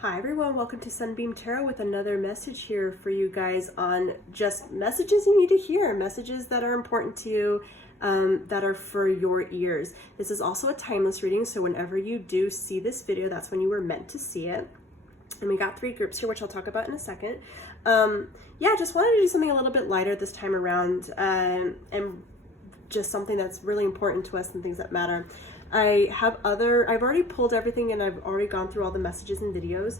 Hi everyone, welcome to Sunbeam Tarot with another message here for you guys on just messages you need to hear, messages that are important to you, that are for your ears. This is also a timeless reading, so whenever you do see this video, that's when you were meant to see it. And we got 3 groups here, which I'll talk about in a second. Yeah, just wanted to do something a little bit lighter this time around, and just something that's really important to us and things that matter. I've already pulled everything and I've already gone through all the messages and videos.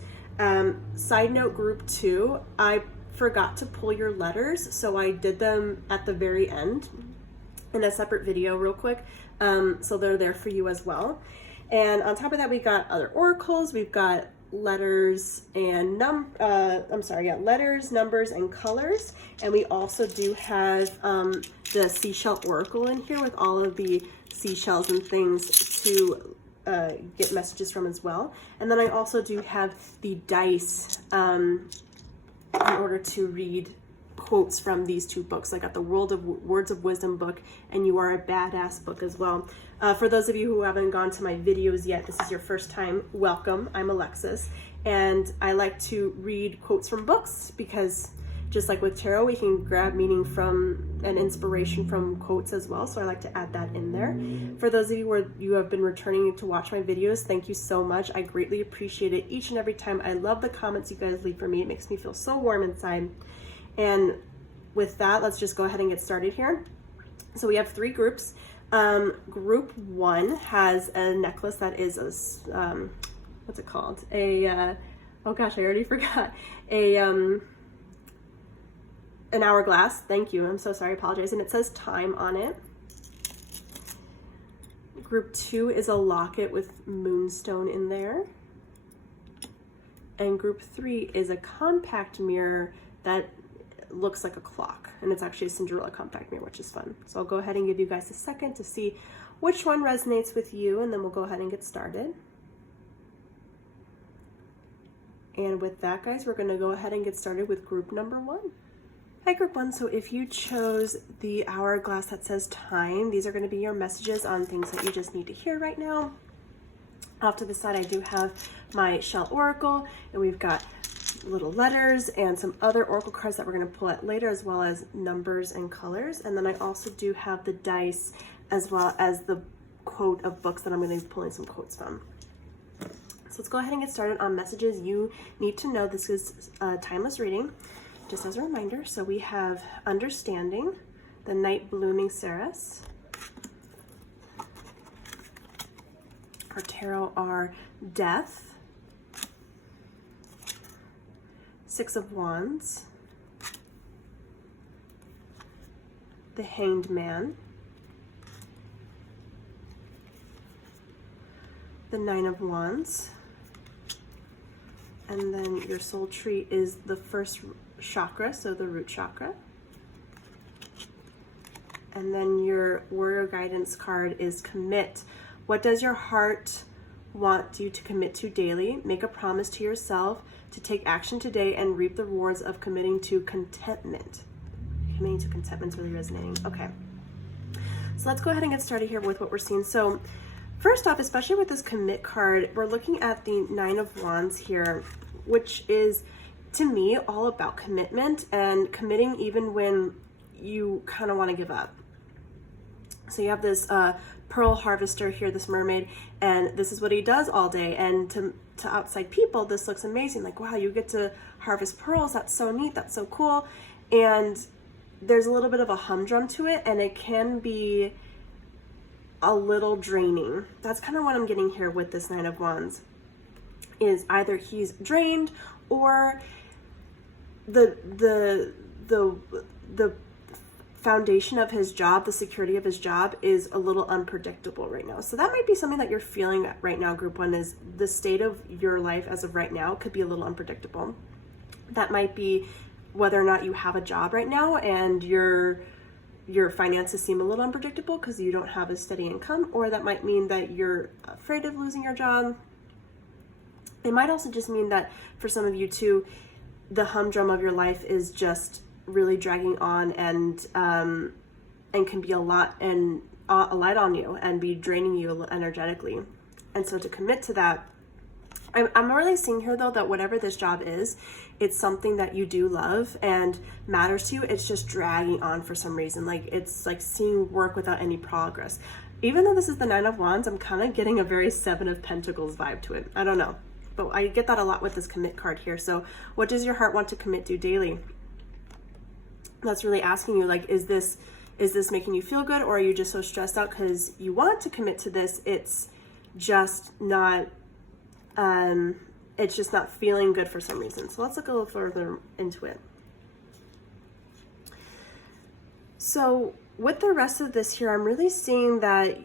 Side note, group 2, I forgot to pull your letters, so I did them at the very end in a separate video real quick. So they're there for you as well. And on top of that, we got other oracles. We've got letters and letters, numbers, and colors. And we also do have the seashell oracle in here with all of the seashells and things to get messages from as well. And then I also do have the dice in order to read quotes from these 2 books. I got the Words of Wisdom book and You Are a Badass book as well. For those of you who haven't gone to my videos yet, this is your first time, welcome. I'm Alexis, and I like to read quotes from books because just like with tarot, we can grab meaning from and inspiration from quotes as well. So I like to add that in there. For those of you who have been returning to watch my videos, thank you so much. I greatly appreciate it each and every time. I love the comments you guys leave for me. It makes me feel so warm inside. And with that, let's just go ahead and get started here. So we have 3 groups. Group 1 has a necklace that is a, what's it called? Oh gosh, I already forgot. An hourglass. Thank you. I'm so sorry. I apologize. And it says time on it. Group 2 is a locket with moonstone in there. And group 3 is a compact mirror that looks like a clock, and it's actually a Cinderella compact mirror, which is fun. So I'll go ahead and give you guys a second to see which one resonates with you, and then we'll go ahead and get started. And with that, guys, we're going to go ahead and get started with group number 1. Hi, group 1. So if you chose the hourglass that says time, these are going to be your messages on things that you just need to hear right now. Off to the side, I do have my shell oracle, and we've got little letters and some other oracle cards that we're going to pull at later, as well as numbers and colors. And then I also do have the dice as well as the quote of books that I'm going to be pulling some quotes from. So let's go ahead and get started on messages you need to know. This is a timeless reading, just as a reminder. So we have understanding, the night blooming ceres. Our tarot are death, 6 of Wands, the Hanged Man, the 9 of Wands, and then your soul tree is the first chakra, so the root chakra. And then your warrior guidance card is commit. What does your heart want you to commit to daily? Make a promise to yourself to take action today and reap the rewards of committing to contentment. Committing to contentment is really resonating. Okay. So let's go ahead and get started here with what we're seeing. So first off, especially with this commit card, we're looking at the 9 of Wands here, which is, to me, all about commitment and committing even when you kind of want to give up. So you have this pearl harvester here, this mermaid, and this is what he does all day. And to outside people, this looks amazing. Like, wow, you get to harvest pearls. That's so neat. That's so cool. And there's a little bit of a humdrum to it, and it can be a little draining. That's kind of what I'm getting here with this 9 of Wands, is either he's drained or the foundation of his job, the security of his job, is a little unpredictable right now. So that might be something that you're feeling right now, group 1, is the state of your life as of right now could be a little unpredictable. That might be whether or not you have a job right now and your finances seem a little unpredictable because you don't have a steady income, or that might mean that you're afraid of losing your job. It might also just mean that for some of you too, the humdrum of your life is just really dragging on and can be a lot on you and be draining you energetically. And so to commit to that, I'm really seeing here though that whatever this job is, it's something that you do love and matters to you. It's just dragging on for some reason. Like it's like seeing work without any progress. Even though this is the Nine of Wands, I'm kind of getting a very Seven of Pentacles vibe to it. I don't know, but I get that a lot with this commit card here. So what does your heart want to commit to daily? That's really asking you, like, is this making you feel good, or are you just so stressed out because you want to commit to this? It's just not feeling good for some reason. So let's look a little further into it. So with the rest of this here, I'm really seeing that,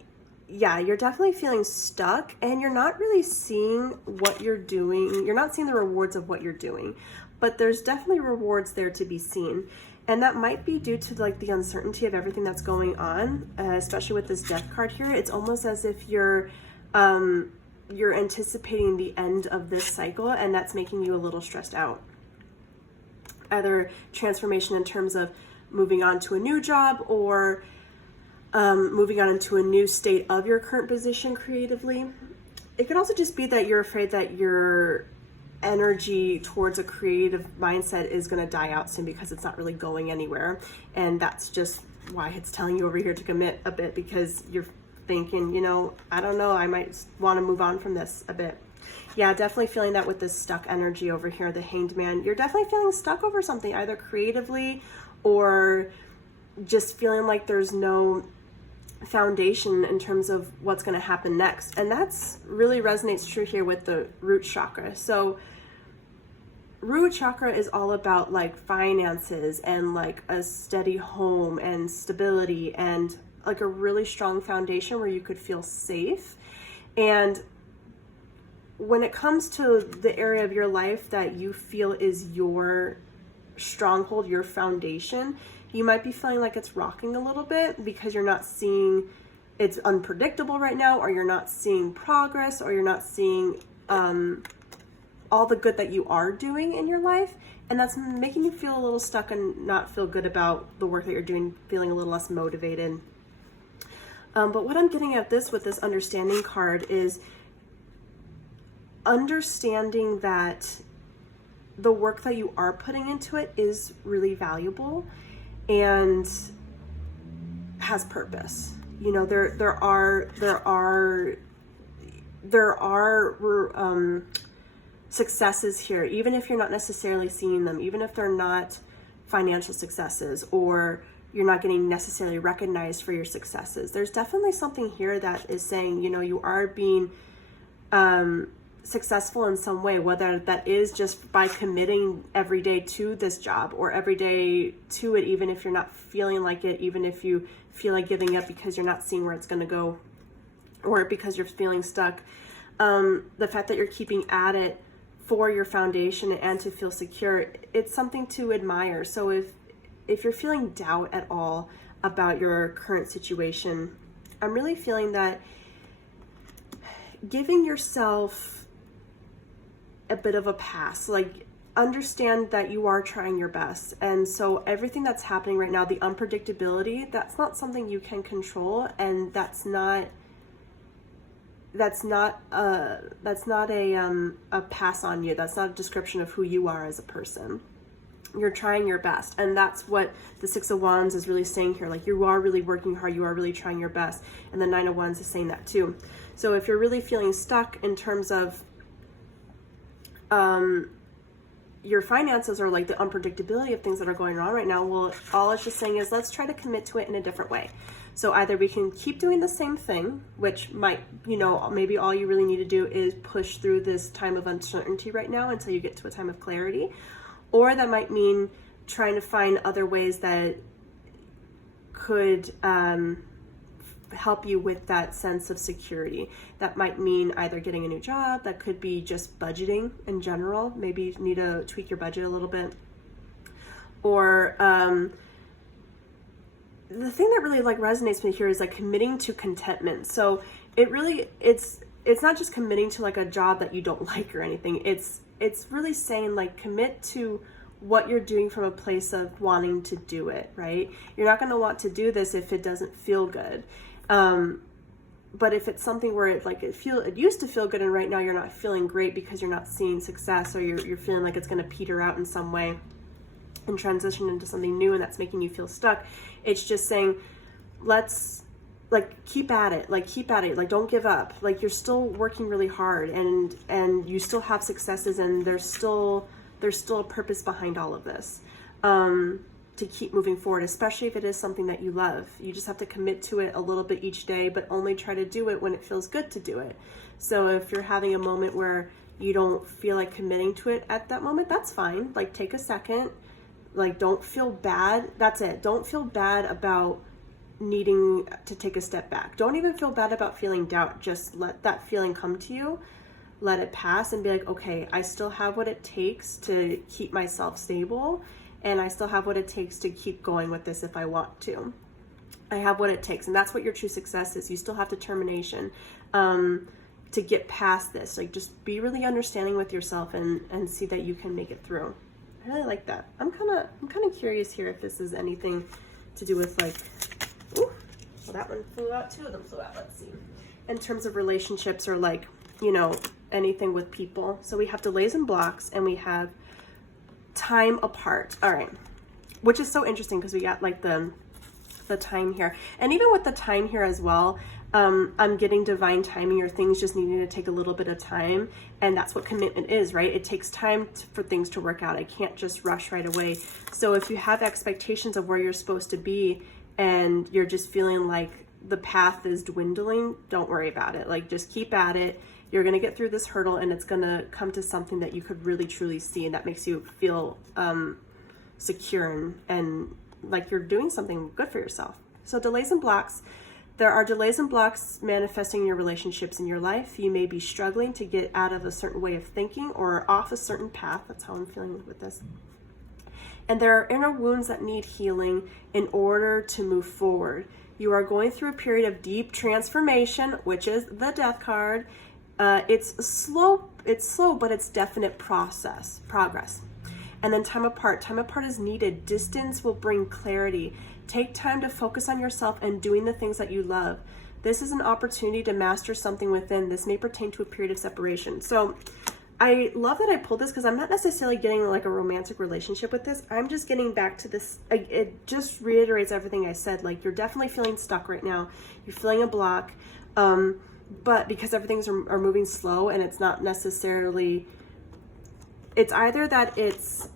yeah, you're definitely feeling stuck and you're not really seeing what you're doing. You're not seeing the rewards of what you're doing, but there's definitely rewards there to be seen. And that might be due to like the uncertainty of everything that's going on, especially with this Death card here. It's almost as if you're anticipating the end of this cycle, and that's making you a little stressed out. Either transformation in terms of moving on to a new job, or moving on into a new state of your current position creatively. It could also just be that you're afraid that your energy towards a creative mindset is going to die out soon because it's not really going anywhere. And that's just why it's telling you over here to commit a bit, because you're thinking, you know, I don't know, I might want to move on from this a bit. Yeah, definitely feeling that with this stuck energy over here, the Hanged Man. You're definitely feeling stuck over something, either creatively or just feeling like there's no foundation in terms of what's going to happen next. And that's really resonates true here with the root chakra. So root chakra is all about like finances and like a steady home and stability and like a really strong foundation where you could feel safe. And when it comes to the area of your life that you feel is your stronghold, your foundation, you might be feeling like it's rocking a little bit because you're not seeing, it's unpredictable right now, or you're not seeing progress, or you're not seeing all the good that you are doing in your life. And that's making you feel a little stuck and not feel good about the work that you're doing, feeling a little less motivated. But what I'm getting at this with this understanding card is understanding that the work that you are putting into it is really valuable and has purpose. You know, there are successes here, even if you're not necessarily seeing them, even if they're not financial successes, or you're not getting necessarily recognized for your successes. There's definitely something here that is saying, you know, you are being successful in some way, whether that is just by committing every day to this job, or every day to it, even if you're not feeling like it, even if you feel like giving up because you're not seeing where it's going to go, or because you're feeling stuck. The fact that you're keeping at it for your foundation and to feel secure, it's something to admire. So if you're feeling doubt at all about your current situation, I'm really feeling that giving yourself a bit of a pass, like understand that you are trying your best. And so everything that's happening right now, the unpredictability, that's not something you can control, and that's not a pass on you. That's not a description of who you are as a person. You're trying your best, and that's what the Six of Wands is really saying here. Like, you are really working hard, you are really trying your best, and the Nine of Wands is saying that too. So if you're really feeling stuck in terms of your finances, or like the unpredictability of things that are going on right now, well, all it's just saying is let's try to commit to it in a different way. So either we can keep doing the same thing, which might, you know, maybe all you really need to do is push through this time of uncertainty right now until you get to a time of clarity. Or that might mean trying to find other ways that could help you with that sense of security. That might mean either getting a new job, that could be just budgeting in general. Maybe you need to tweak your budget a little bit. Or the thing that really like resonates with me here is like committing to contentment. So it's not just committing to like a job that you don't like or anything. It's really saying like commit to what you're doing from a place of wanting to do it, right? You're not going to want to do this if it doesn't feel good. but if it's something where it used to feel good and right now you're not feeling great because you're not seeing success, or you're feeling like it's going to peter out in some way and transition into something new, and that's making you feel stuck, it's just saying, let's keep at it, don't give up. You're still working really hard, and you still have successes, and there's still a purpose behind all of this. To keep moving forward, especially if it is something that you love. You just have to commit to it a little bit each day, but only try to do it when it feels good to do it. So if you're having a moment where you don't feel like committing to it at that moment, that's fine. Take a second, don't feel bad. That's it. Don't feel bad about needing to take a step back. Don't even feel bad about feeling doubt. Just let that feeling come to you, let it pass, and be like, okay, I still have what it takes to keep myself stable, and I still have what it takes to keep going with this if I want to. I have what it takes, and that's what your true success is. You still have determination to get past this. Just be really understanding with yourself and see that you can make it through. I really like that. I'm kind of curious here if this is anything to do with ooh, well, that one flew out. Two of them flew out. Let's see. In terms of relationships, or anything with people. So we have delays and blocks, and we have time apart. All right, which is so interesting because we got the time here, and even with the time here as well, I'm getting divine timing, or things just needing to take a little bit of time, and that's what commitment is, right? It takes time for things to work out. I can't just rush right away. So if you have expectations of where you're supposed to be and you're just feeling like the path is dwindling, don't worry about it. Just keep at it. You're going to get through this hurdle, and it's going to come to something that you could really truly see, and that makes you feel secure and like you're doing something good for yourself. So delays and blocks. There are delays and blocks manifesting your relationships in your life. You may be struggling to get out of a certain way of thinking or off a certain path. That's how I'm feeling with this. And there are inner wounds that need healing in order to move forward. You are going through a period of deep transformation, which is the Death card. It's slow, but it's definite progress. And then time apart is needed. Distance will bring clarity. Take time to focus on yourself and doing the things that you love. This is an opportunity to master something within. This may pertain to a period of separation. So I love that I pulled this, because I'm not necessarily getting a romantic relationship with this. I'm just getting back to this. It just reiterates everything I said. You're definitely feeling stuck right now. You're feeling a block. But because everything's are moving slow, and it's not necessarily, it's either that it's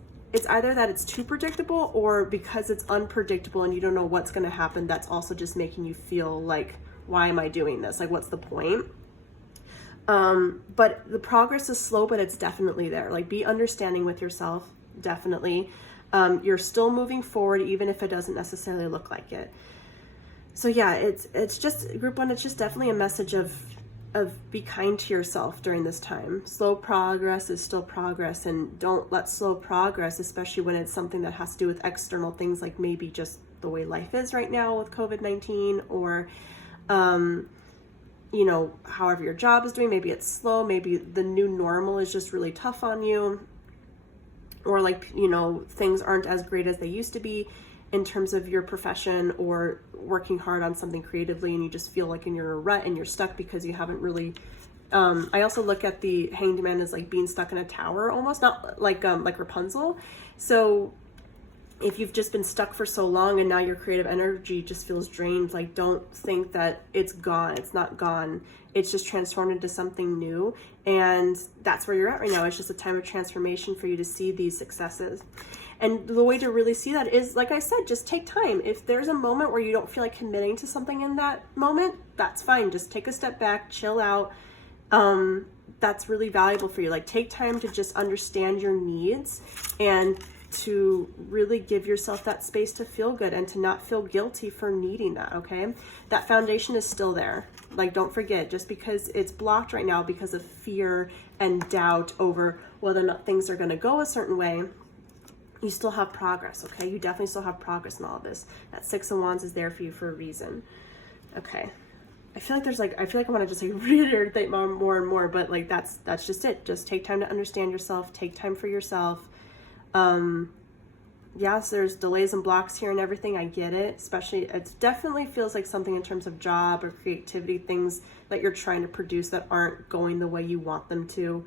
too predictable, or because it's unpredictable and you don't know what's going to happen, that's also just making you feel like, why am I doing this? What's the point? But the progress is slow, but it's definitely there. Be understanding with yourself. Definitely. You're still moving forward, even if it doesn't necessarily look like it. So yeah, it's just, group one, it's just definitely a message of be kind to yourself during this time. Slow progress is still progress, and don't let slow progress, especially when it's something that has to do with external things, like maybe just the way life is right now with COVID-19, or however your job is doing. Maybe it's slow, maybe the new normal is just really tough on you, or things aren't as great as they used to be in terms of your profession, or working hard on something creatively, and you just feel like you're in a rut and you're stuck because you haven't really I also look at the Hanged Man as being stuck in a tower, almost, not like Rapunzel. So if you've just been stuck for so long and now your creative energy just feels drained, don't think that it's gone. It's not gone. It's just transformed into something new, and that's where you're at right now. It's just a time of transformation for you to see these successes. And the way to really see that is, like I said, just take time. If there's a moment where you don't feel like committing to something in that moment, that's fine. Just take a step back, chill out. That's really valuable for you. Take time to just understand your needs, and to really give yourself that space to feel good, and to not feel guilty for needing that, okay? That foundation is still there. Don't forget, just because it's blocked right now because of fear and doubt over whether or not things are going to go a certain way, you still have progress, okay? You definitely still have progress in all of this. That Six of Wands is there for you for a reason. Okay. I feel like I want to just reiterate more and more, but that's just it. Just take time to understand yourself, take time for yourself. yes, there's delays and blocks here and everything. I get it. Especially, it definitely feels like something in terms of job or creativity, things that you're trying to produce that aren't going the way you want them to,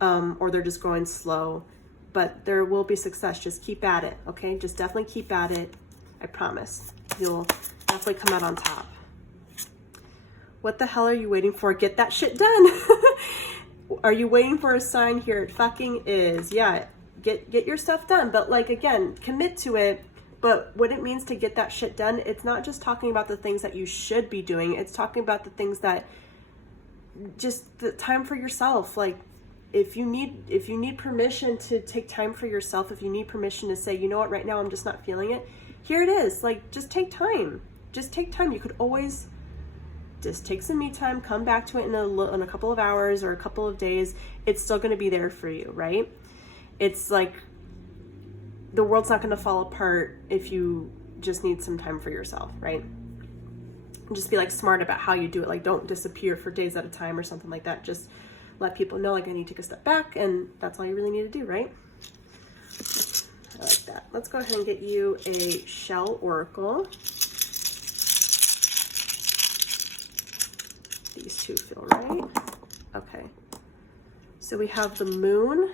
or they're just going slow. But there will be success. Just keep at it, okay? Just definitely keep at it. I promise. You'll definitely come out on top. What the hell are you waiting for? Get that shit done. Are you waiting for a sign here? It fucking is. Yeah, get your stuff done. But like, again, commit to it. But what it means to get that shit done, it's not just talking about the things that you should be doing. It's talking about the things that, just the time for yourself. Like, if you need permission to take time for yourself, if you need permission to say, you know what, right now I'm just not feeling it, here it is. Like, just take time. Just take time. You could always just take some me time, come back to it in a couple of hours or a couple of days. It's still going to be there for you, right? It's like the world's not going to fall apart if you just need some time for yourself, right? Just be like smart about how you do it. Like, don't disappear for days at a time or something like that. Just let people know, like, I need to take a step back, and that's all you really need to do, right? I like that. Let's go ahead and get you a shell oracle. These two feel right. Okay. So we have the moon.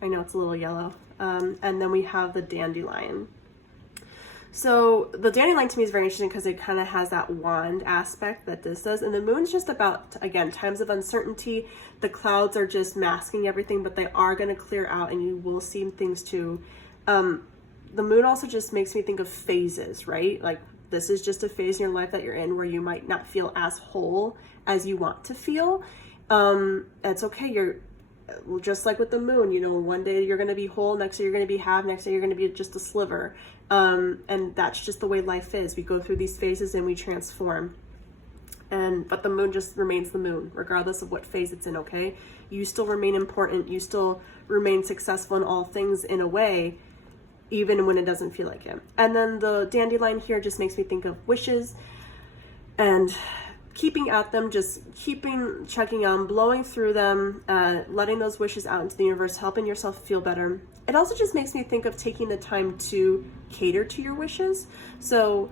I know it's a little yellow. And then we have the dandelion. So the dandelion to me is very interesting because it kind of has that wand aspect that this does. And the moon's just about, again, times of uncertainty. The clouds are just masking everything, but they are going to clear out and you will see things too. The moon also just makes me think of phases, right? Like, this is just a phase in your life that you're in where you might not feel as whole as you want to feel. It's okay. You're just like with the moon, you know, one day you're going to be whole, next day you're going to be half, next day you're going to be just a sliver. And that's just the way life is. We go through these phases and we transform. But the moon just remains the moon, regardless of what phase it's in, okay? You still remain important. You still remain successful in all things in a way, even when it doesn't feel like it. And then the dandelion here just makes me think of wishes and keeping at them, just chugging on, blowing through them, letting those wishes out into the universe, helping yourself feel better. It also just makes me think of taking the time to cater to your wishes. So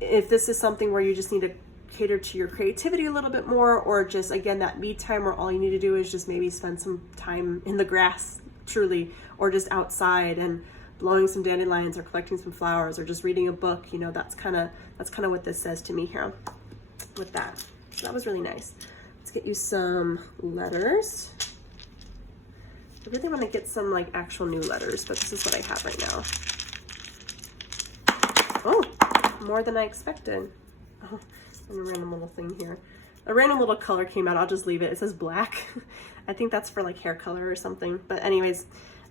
if this is something where you just need to cater to your creativity a little bit more, or just, again, that me time where all you need to do is just maybe spend some time in the grass, truly, or just outside and blowing some dandelions or collecting some flowers or just reading a book, you know, that's kind of what this says to me here with that. So that was really nice. Let's get you some letters. I really want to get some like actual new letters, but this is what I have right now. Oh, more than I expected. Oh, and a random little thing here. A random little color came out. I'll just leave it. It says black. I think that's for like hair color or something. But anyways,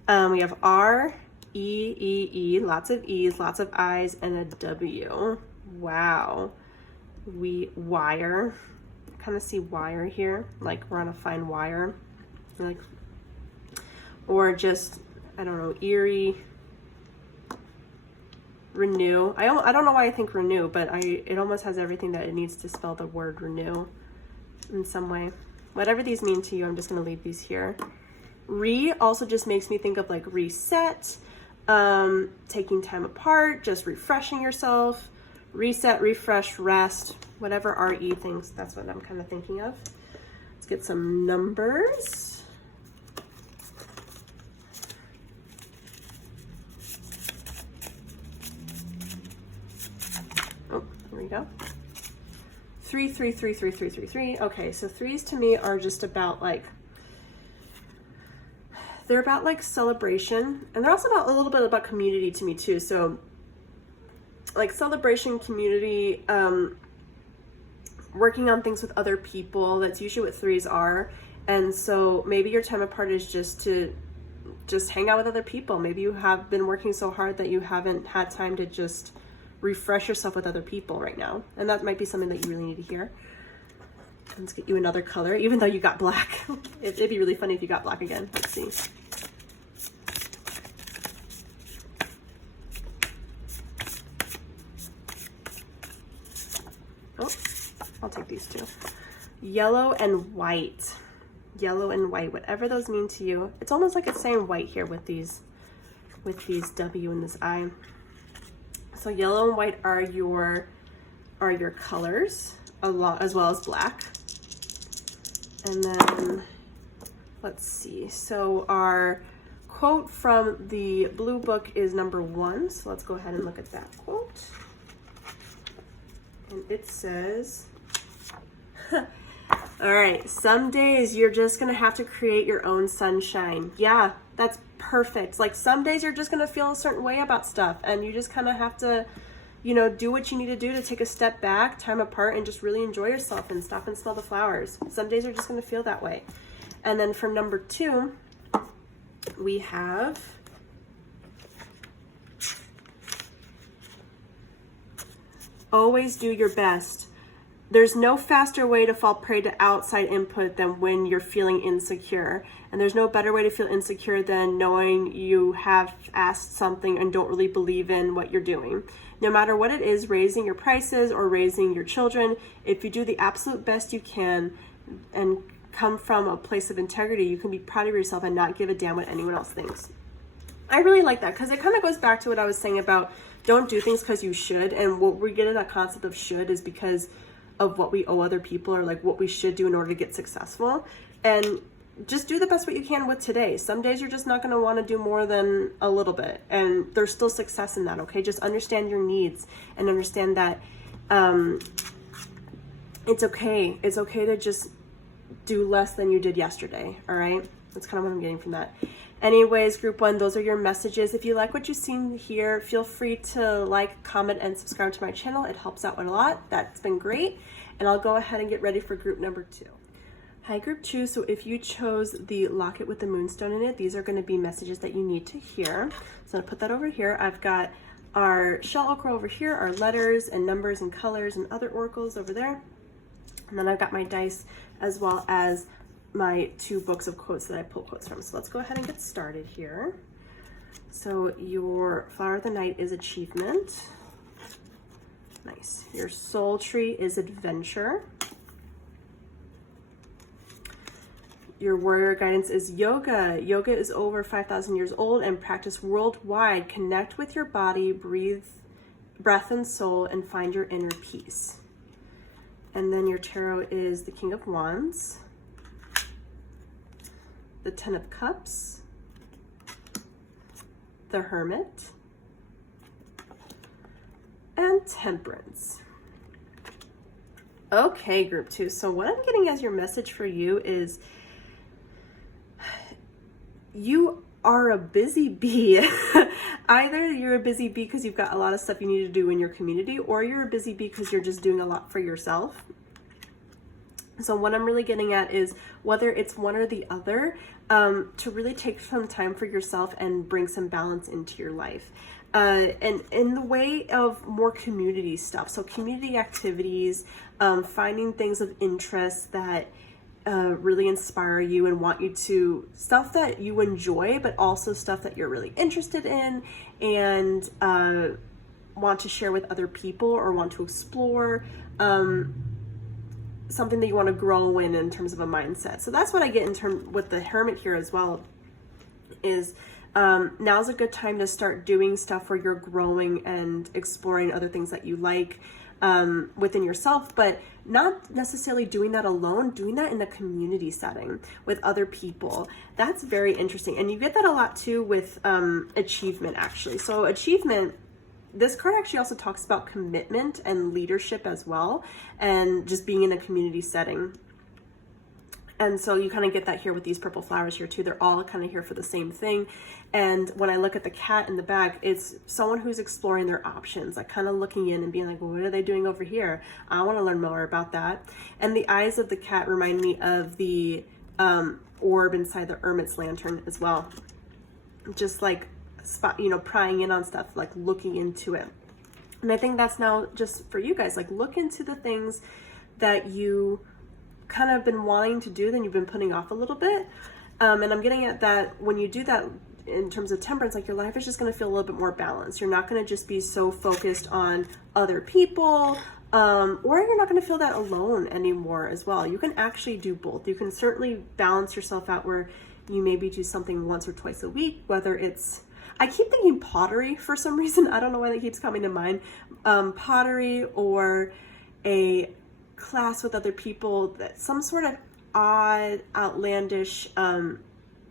we have R, E, E, E, lots of E's, lots of I's, and a W. Wow. Wire. I kind of see wire here, like we're on a fine wire. Like, or just, I don't know, eerie. Renew. I don't know why I think renew, but it almost has everything that it needs to spell the word renew in some way. Whatever these mean to you, I'm just going to leave these here. Also just makes me think of like reset, taking time apart, just refreshing yourself, reset, refresh, rest, whatever RE thinks. That's what I'm kind of thinking of. Let's get some numbers. Here we go. 3, 3, 3, 3, 3, 3, 3. Okay, so threes to me are just about like, they're about like celebration, and they're also about a little bit about community to me too. So like celebration, community, working on things with other people. That's usually what threes are. And so maybe your time apart is just to hang out with other people. Maybe you have been working so hard that you haven't had time to just refresh yourself with other people right now, and that might be something that you really need to hear. Let's get you another color, even though you got black. It'd be really funny if you got black again. Let's see. Oh, I'll take these two. Yellow and white. Yellow and white, whatever those mean to you. It's almost like it's saying white here with these with these W and this I. So yellow and white are your colors, a lot, as well as black. And then let's see. So our quote from the blue book is number 1. So let's go ahead and look at that quote. And it says, all right, some days you're just going to have to create your own sunshine. Yeah, that's perfect. Like some days you're just going to feel a certain way about stuff, and you just kind of have to, you know, do what you need to do to take a step back, time apart, and just really enjoy yourself and stop and smell the flowers. Some days are just going to feel that way. And then from number 2, we have always do your best. There's no faster way to fall prey to outside input than when you're feeling insecure. And there's no better way to feel insecure than knowing you have asked something and don't really believe in what you're doing. No matter what it is, raising your prices or raising your children, if you do the absolute best you can and come from a place of integrity, you can be proud of yourself and not give a damn what anyone else thinks. I really like that because it kind of goes back to what I was saying about don't do things because you should. And what we get at that concept of should is because of what we owe other people, or like what we should do in order to get successful. And just do the best what you can with today. Some days you're just not going to want to do more than a little bit, and there's still success in that. Okay, just understand your needs and understand that it's okay. It's okay to just do less than you did yesterday. All right, that's kind of what I'm getting from that. Anyways, group 1, those are your messages. If you like what you've seen here, feel free to like, comment, and subscribe to my channel. It helps out a lot. That's been great. And I'll go ahead and get ready for group number 2. Hi, group 2. So if you chose the locket with the moonstone in it, these are going to be messages that you need to hear. So I'll put that over here. I've got our shell ochre over here, our letters and numbers and colors and other oracles over there. And then I've got my dice as well as my 2 books of quotes that I pull quotes from. So let's go ahead and get started here. So your flower of the night is achievement. Nice. Your soul tree is adventure. Your warrior guidance is yoga. Yoga is over 5,000 years old and practiced worldwide. Connect with your body, breath and soul, and find your inner peace. And then your tarot is the King of Wands, the 10 of Cups, the Hermit, and Temperance. Okay, group 2. So what I'm getting as your message for you is you are a busy bee. Either you're a busy bee because you've got a lot of stuff you need to do in your community, or you're a busy bee because you're just doing a lot for yourself. So what I'm really getting at is whether it's one or the other, to really take some time for yourself and bring some balance into your life. And in the way of more community stuff. So community activities, finding things of interest that really inspire you and want you to, stuff that you enjoy, but also stuff that you're really interested in and want to share with other people or want to explore. Something that you want to grow in terms of a mindset. So that's what I get in terms with the Hermit here as well, is now's a good time to start doing stuff where you're growing and exploring other things that you like within yourself, but not necessarily doing that alone, doing that in a community setting with other people. That's very interesting. And you get that a lot too with achievement, actually. So achievement, this card actually also talks about commitment and leadership as well, and just being in a community setting. And so you kind of get that here with these purple flowers here too. They're all kind of here for the same thing. And when I look at the cat in the back, it's someone who's exploring their options, like kind of looking in and being like, well, what are they doing over here? I want to learn more about that. And the eyes of the cat remind me of the orb inside the Hermit's lantern as well. Just like prying in on stuff, like looking into it. And I think that's now just for you guys, like look into the things that you kind of been wanting to do, then you've been putting off a little bit. And I'm getting at that when you do that in terms of temperance, like your life is just going to feel a little bit more balanced. You're not going to just be so focused on other people, or you're not going to feel that alone anymore as well. You can actually do both. You can certainly balance yourself out where you maybe do something once or twice a week, whether it's I keep thinking pottery for some reason. I don't know why that keeps coming to mind. Pottery, or a class with other people, that some sort of odd, outlandish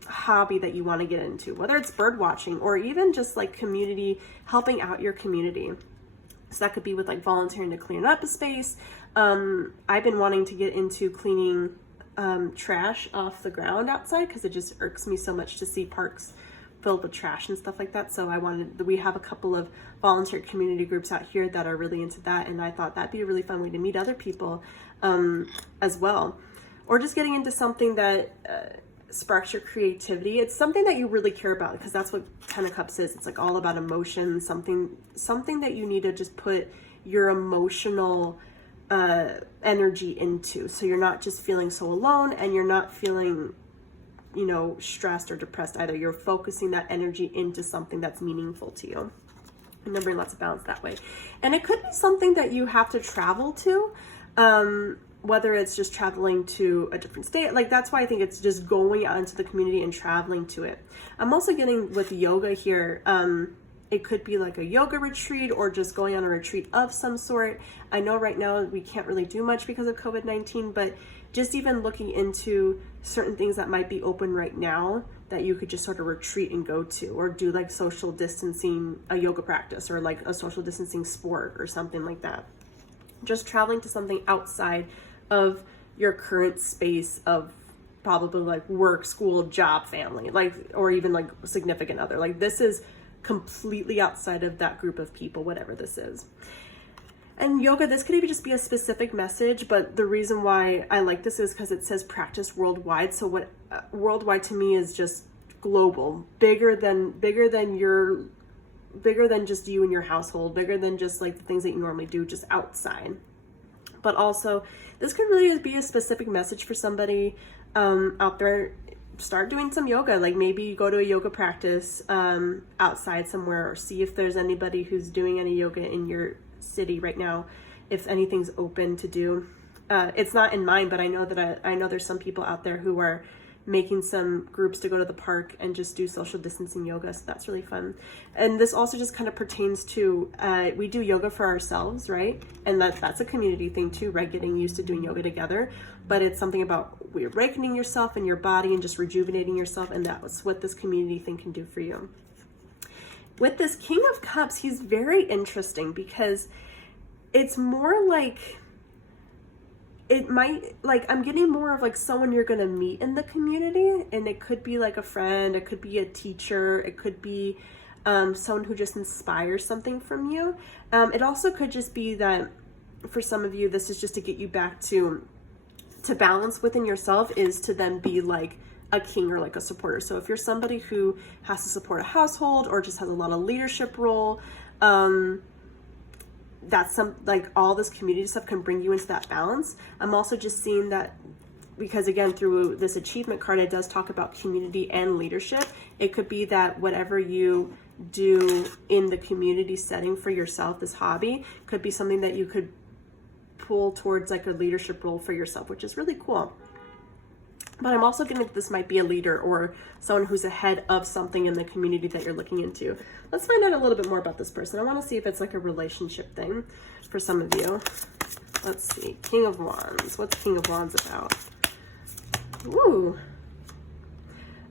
hobby that you want to get into, whether it's bird watching or even just like community, helping out your community. So that could be with like volunteering to clean up a space. I've been wanting to get into cleaning trash off the ground outside, because it just irks me so much to see parks filled with trash and stuff like that. So we have a couple of volunteer community groups out here that are really into that, and I thought that'd be a really fun way to meet other people as well. Or just getting into something that sparks your creativity. It's something that you really care about, because that's what Ten of Cups is. It's like all about emotion, something that you need to just put your emotional energy into, so you're not just feeling so alone, and you're not feeling, you know, stressed or depressed either. You're focusing that energy into something that's meaningful to you, and then bring lots of balance that way. And it could be something that you have to travel to, whether it's just traveling to a different state. Like, that's why I think it's just going out into the community and traveling to it. I'm also getting with yoga here. It could be like a yoga retreat, or just going on a retreat of some sort. I know right now we can't really do much because of COVID-19, but just even looking into certain things that might be open right now that you could just sort of retreat and go to, or do like social distancing, a yoga practice, or like a social distancing sport or something like that. Just traveling to something outside of your current space of probably like work, school, job, family, like, or even like significant other. Like, this is completely outside of that group of people, whatever this is. And yoga, this could even just be a specific message, but the reason why I like this is because it says practice worldwide. So what worldwide to me is just global, bigger than just you and your household, bigger than just like the things that you normally do, just outside. But also, this could really be a specific message for somebody out there. Start doing some yoga. Like, maybe you go to a yoga practice outside somewhere, or see if there's anybody who's doing any yoga in your city right now, if anything's open to do. It's not in mine, but I know that I know there's some people out there who are making some groups to go to the park and just do social distancing yoga, so that's really fun. And this also just kind of pertains to we do yoga for ourselves, right? And that's a community thing too, right? Getting used to doing yoga together. But it's something about awakening yourself and your body and just rejuvenating yourself, and that's what this community thing can do for you. With this King of Cups, he's very interesting, because it's more like, it might, like, I'm getting more of like someone you're going to meet in the community, and it could be like a friend, it could be a teacher, it could be someone who just inspires something from you. It also could just be that for some of you, this is just to get you back to balance within yourself, is to then be like a king or like a supporter. So if you're somebody who has to support a household, or just has a lot of leadership role, that's some, like, all this community stuff can bring you into that balance. I'm also just seeing that, because again, through this achievement card, it does talk about community and leadership. It could be that whatever you do in the community setting for yourself, this hobby, could be something that you could pull towards like a leadership role for yourself, which is really cool. But I'm also getting that this might be a leader, or someone who's ahead of something in the community that you're looking into. Let's find out a little bit more about this person. I want to see if it's like a relationship thing for some of you. Let's see. King of Wands. What's King of Wands about? Ooh,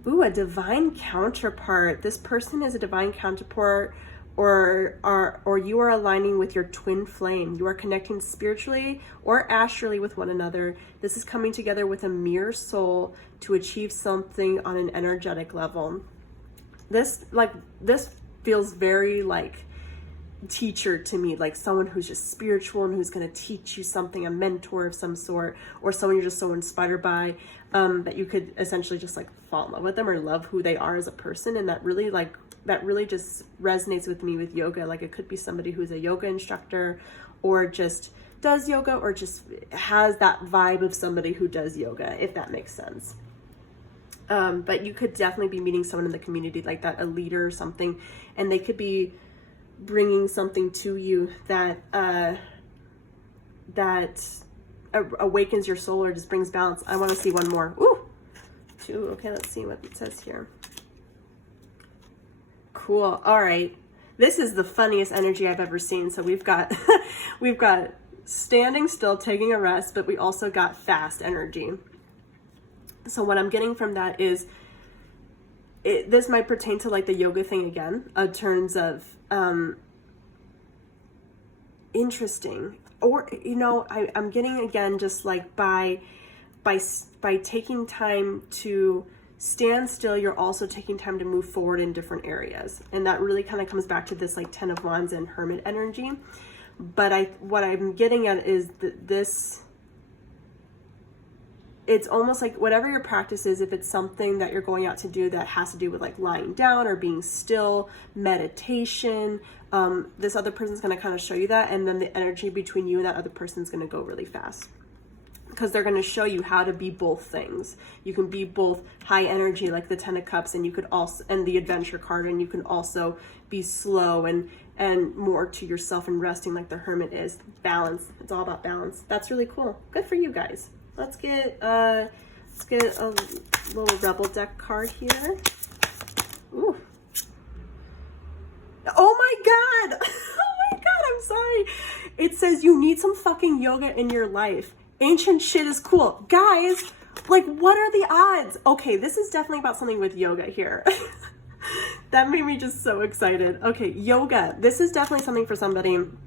a divine counterpart. This person is a divine counterpart, or you are aligning with your twin flame. You are connecting spiritually or astrally with one another. This is coming together with a mirror soul to achieve something on an energetic level. This feels very like teacher to me, like someone who's just spiritual and who's going to teach you something, a mentor of some sort, or someone you're just so inspired by, that you could essentially just like fall in love with them or love who they are as a person. And that really just resonates with me with yoga. Like, it could be somebody who's a yoga instructor, or just does yoga, or just has that vibe of somebody who does yoga, if that makes sense. But you could definitely be meeting someone in the community like that, a leader or something, and they could be bringing something to you that awakens your soul, or just brings balance. I want to see one more. Ooh, two. Okay, let's see what it says here. cool. All right. This is the funniest energy I've ever seen. So we've got we've got standing still, taking a rest, but we also got fast energy. So what I'm getting from that is this might pertain to like the yoga thing again, in terms of interesting, or you know, I'm getting again just like by taking time to stand still, you're also taking time to move forward in different areas, and that really kind of comes back to this like Ten of Wands and Hermit energy. But what I'm getting at is that it's almost like whatever your practice is, if it's something that you're going out to do that has to do with like lying down or being still, meditation, this other person's going to kind of show you that, and then the energy between you and that other person is going to go really fast, because they're going to show you how to be both things. You can be both high energy like the Ten of Cups, and you could also, and the Adventure card, and you can also be slow and more to yourself and resting like the Hermit is. Balance. It's all about balance. That's really cool. Good for you guys. Let's get a little Rebel deck card here. Ooh. Oh my god! Oh my god, I'm sorry. It says you need some fucking yoga in your life. Ancient shit is cool. Guys, like, what are the odds? Okay, this is definitely about something with yoga here. That made me just so excited. Okay, yoga. This is definitely something for somebody. I'm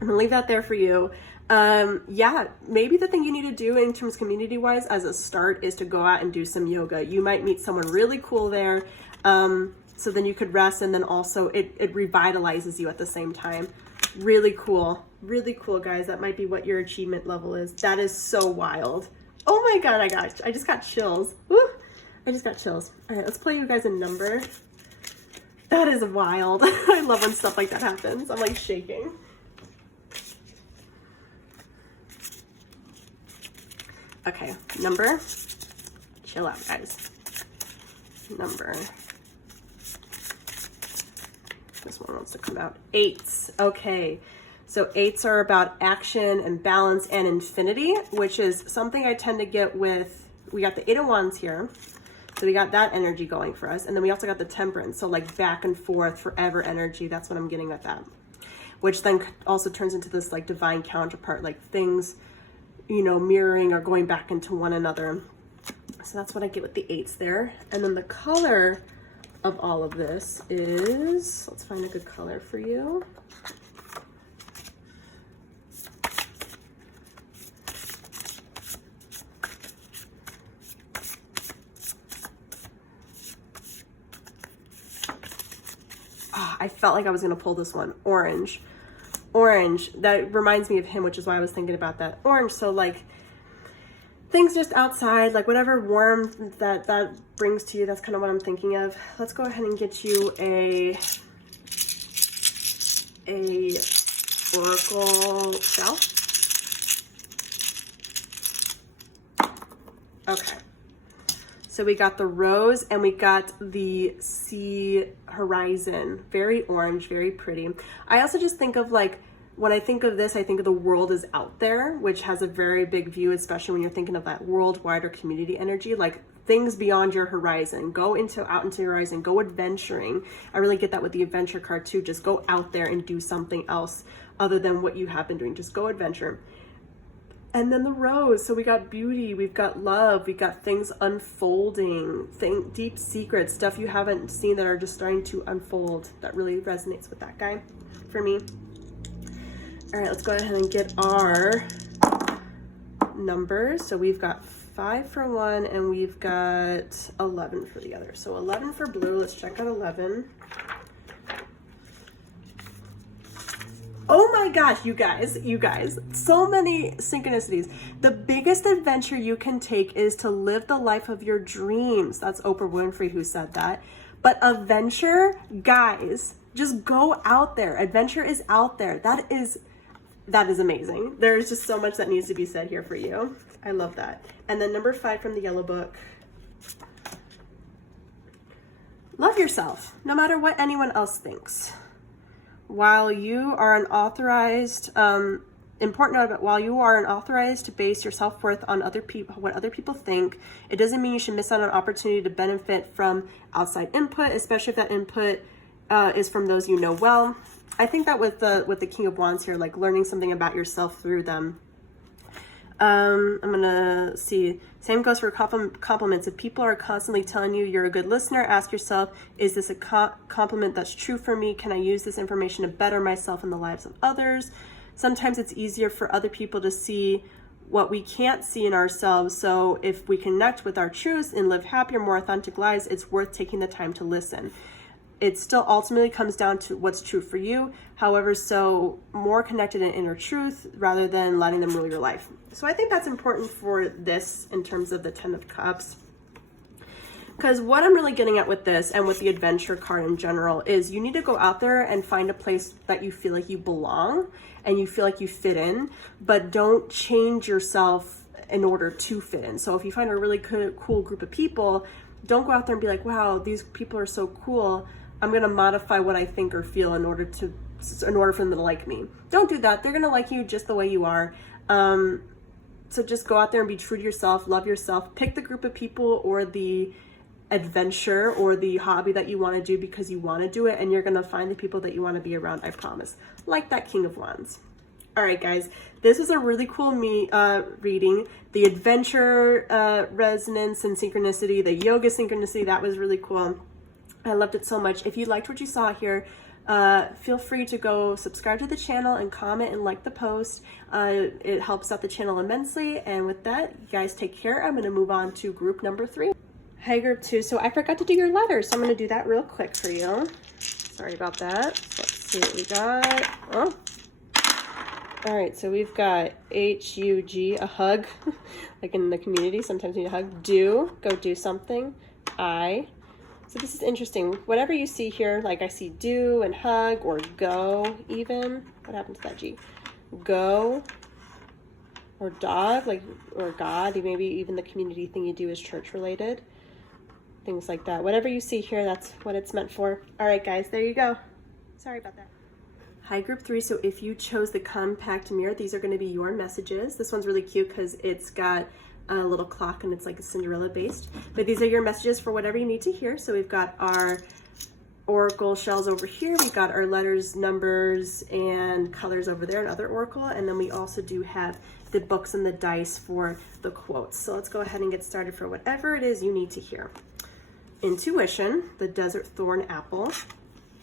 gonna leave that there for you. Yeah, maybe the thing you need to do in terms community-wise as a start is to go out and do some yoga. You might meet someone really cool there. So then you could rest, and then also it revitalizes you at the same time. Really cool. Really cool, guys. That might be what your achievement level is. That is so wild. Oh my god, I just got chills. Woo! I just got chills. All right, let's play you guys a number. That is wild. I love when stuff like that happens. I'm like shaking. Okay, number. Chill out, guys. Number. This one wants to come out. 8s. Okay. So 8s are about action and balance and infinity, which is something I tend to get with, we got the 8 of Wands here. So we got that energy going for us. And then we also got the Temperance. So like back and forth, forever energy. That's what I'm getting with that. Which then also turns into this like divine counterpart, like things, you know, mirroring or going back into one another. So that's what I get with the 8s there. And then the color of all of this is, let's find a good color for you. Oh, I felt like I was going to pull this one. Orange. Orange. That reminds me of him, which is why I was thinking about that. Orange. So like things just outside, like whatever warmth that brings to you, that's kind of what I'm thinking of. Let's go ahead and get you a oracle shell. Okay. So we got the rose and we got the sea horizon. Very orange, very pretty. I also just think of like, when I think of this, I think of the world is out there, which has a very big view, especially when you're thinking of that worldwide or community energy, like things beyond your horizon. Go out into your horizon, go adventuring. I really get that with the adventure card too. Just go out there and do something else other than what you have been doing. Just go adventure. And then the rose. So we got beauty, we've got love, we've got things unfolding, deep secrets, stuff you haven't seen that are just starting to unfold. That really resonates with that guy for me. All right, let's go ahead and get our numbers. So we've got 5 for one and we've got 11 for the other. So 11 for blue. Let's check out 11. Oh my gosh, you guys, so many synchronicities. The biggest adventure you can take is to live the life of your dreams. That's Oprah Winfrey who said that. But adventure, guys, just go out there. Adventure is out there. That is amazing. There's just so much that needs to be said here for you. I love that. And then number 5 from the yellow book. Love yourself, no matter what anyone else thinks. While you are an authorized, while you are an authorized to base your self-worth on other people, what other people think, it doesn't mean you should miss out on an opportunity to benefit from outside input, especially if that input is from those you know well. I think that with the King of Wands here, like learning something about yourself through them. I'm gonna see. Same goes for compliments. If people are constantly telling you you're a good listener, ask yourself, is this a compliment that's true for me? Can I use this information to better myself and the lives of others? Sometimes it's easier for other people to see what we can't see in ourselves. So if we connect with our truths and live happier, more authentic lives, it's worth taking the time to listen. It still ultimately comes down to what's true for you. However, so more connected in inner truth rather than letting them rule your life. So I think that's important for this in terms of the 10 of Cups. Because what I'm really getting at with this and with the adventure card in general is you need to go out there and find a place that you feel like you belong and you feel like you fit in, but don't change yourself in order to fit in. So if you find a really cool group of people, don't go out there and be like, wow, these people are so cool. I'm going to modify what I think or feel in order for them to like me. Don't do that. They're going to like you just the way you are. So just go out there and be true to yourself, love yourself, pick the group of people or the adventure or the hobby that you want to do because you want to do it, and you're going to find the people that you want to be around, I promise. Like that King of Wands. All right, guys, this was a really cool reading. The adventure resonance and synchronicity, the yoga synchronicity, that was really cool. I loved it so much. If you liked what you saw here, feel free to go subscribe to the channel and comment and like the post. It helps out the channel immensely. And with that, you guys take care. I'm going to move on to group number 3. Hi, group 2. So I forgot to do your letters, so I'm going to do that real quick for you. Sorry about that. So let's see what we got. Oh. All right, so we've got H-U-G, a hug, like in the community. Sometimes you need a hug. Do, go do something. I. So this is interesting. Whatever you see here, like I see do and hug or go even. What happened to that G? Go or dog, like, or God. Maybe even the community thing you do is church related. Things like that. Whatever you see here, that's what it's meant for. All right, guys, there you go. Sorry about that. Hi, group 3. So if you chose the compact mirror, these are going to be your messages. This one's really cute because it's got a little clock and it's like a Cinderella based, but these are your messages for whatever you need to hear. So we've got our oracle shells over here, we've got our letters, numbers, and colors over there, another oracle, and then we also do have the books and the dice for the quotes. So let's go ahead and get started for whatever it is you need to hear. Intuition, the desert thorn apple.